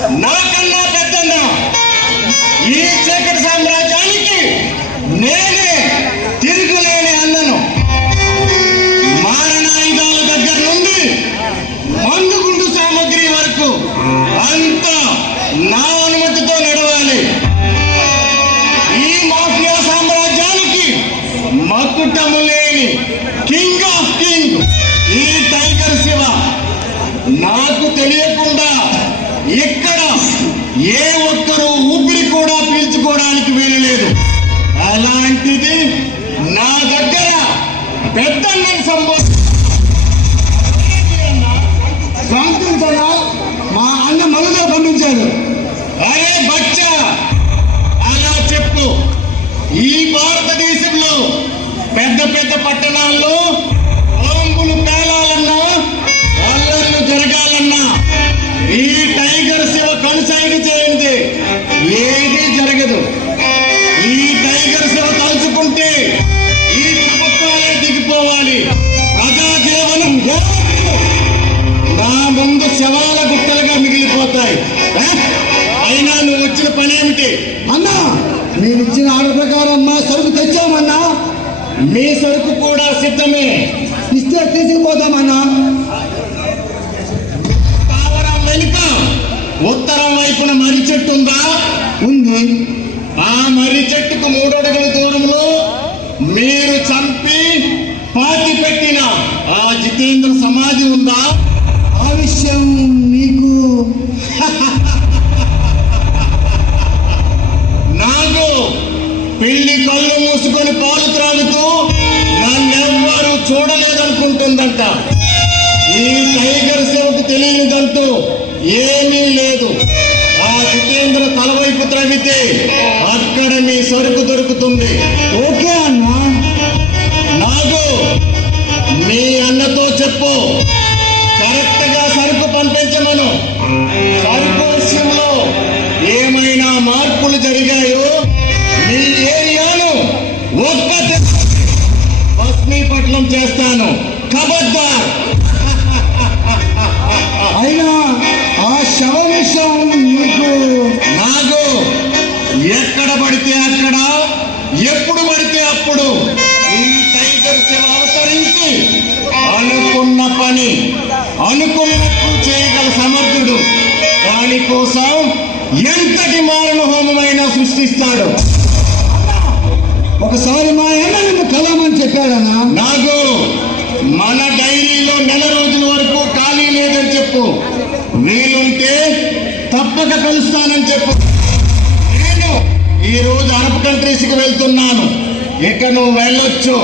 నాకన్నా పెద్దన్న ఈ చీకటి సామ్రాజ్యానికి నేనే తిరుగులేని అన్నను. మారణాయుధాల దగ్గర నుండి మందుగుండు సామగ్రి వరకు అంతా నా అనుమతితో నడవాలి. ఈ మాఫియా సామ్రాజ్యానికి మకుటము లేని కింగ్ ఆఫ్ కింగ్ ఈ టైగర్ శివ. నాకు తెలియకుండా ఇక్కడ ఏ ఒక్కరూ ఊపిరి కూడా పీల్చుకోవడానికి వీలులేదు. అలాంటిది నా దగ్గర పెద్దన్నని శాంతించాలా? మా అన్న మలుగా పంపించాడు. అరే బచ్చా, అలా చెప్పు. ఈ భారతదేశంలో పెద్ద పెద్ద పట్టణాల్లో బాంబులు పేలాలన్నా అల్లర్లు జరగాలన్నా ఈ టైగర్ శివ కన్సైన్ చేయండి ఏది జరగదు. ఈ టైగర్ శివ తలుచుకుంటే ఈ ప్రభుత్వాలే దిగిపోవాలి. ప్రజాజీవనం నా ముందు శవాల గుట్టలుగా మిగిలిపోతాయి. అయినా నువ్వు వచ్చిన పనేమిటి? అన్నా, మీరు ఇచ్చిన ఆర్డర్ ప్రకారం మా సరుకు తెచ్చామన్నా. మీ సరుకు కూడా సిద్ధమే. ఇస్తే తీసుకుపోతామన్నా. స్థావరం వెనుక ఉత్తరం వైపున మర్రి చెట్టు ఉందా? ఉంది. ఆ మర్రి చెట్టుకు 3 అడుగుల దూరంలో మీరు చంపి పాతి పెట్టిన ఆ జితేంద్ర సమాధి ఉందా? ఆ విషయం నీకు నాకు పిల్లి కళ్ళు మూసుకొని పాలు త్రాగుతూ నన్నెవ్వరూ చూడలేదనుకుంటుందంట. ఈ టైగర్ శివకు తెలియనిదంటూ ఏమీ లేదు. ఆ జితేంద్ర తలవైపు త్రవితే అక్కడ మీ సరుకు దొరుకుతుంది. ఓకే అన్నా. నాకు మీ అన్నతో చెప్పు, కరెక్ట్ గా సరుకు పంపించమను. సరుకు విషయంలో ఏమైనా మార్పులు జరిగాయో మీ ఏరియాను ఒక్క భస్మీపట్నం చేస్తాను. ఖబర్దార్. అయినా ఆ శవ విషయం నీకు నాకు ఎక్కడ పడితే అక్కడ, ఎప్పుడు పడితే అప్పుడు ఈ టైగర్ శివ అవతరించి అనుకున్న పని అనుకున్నట్లు చేయగల సమర్థుడు. దానికోసం ఎంతటి మారణ హోమమైనా సృష్టిస్తాడు. ఒకసారి మా అన్న నిన్ను కలవమని చెప్పాడన్నా. నాకు మన డైరీలో 1 రోజుల వరకు ఖాళీ లేదని చెప్పు. వీలుంటే తప్పక కలుస్తానని చెప్పు. నేను ఈ రోజు అరబ్ కంట్రీస్కి వెళ్తున్నాను. ఇక నువ్వు వెళ్ళొచ్చు.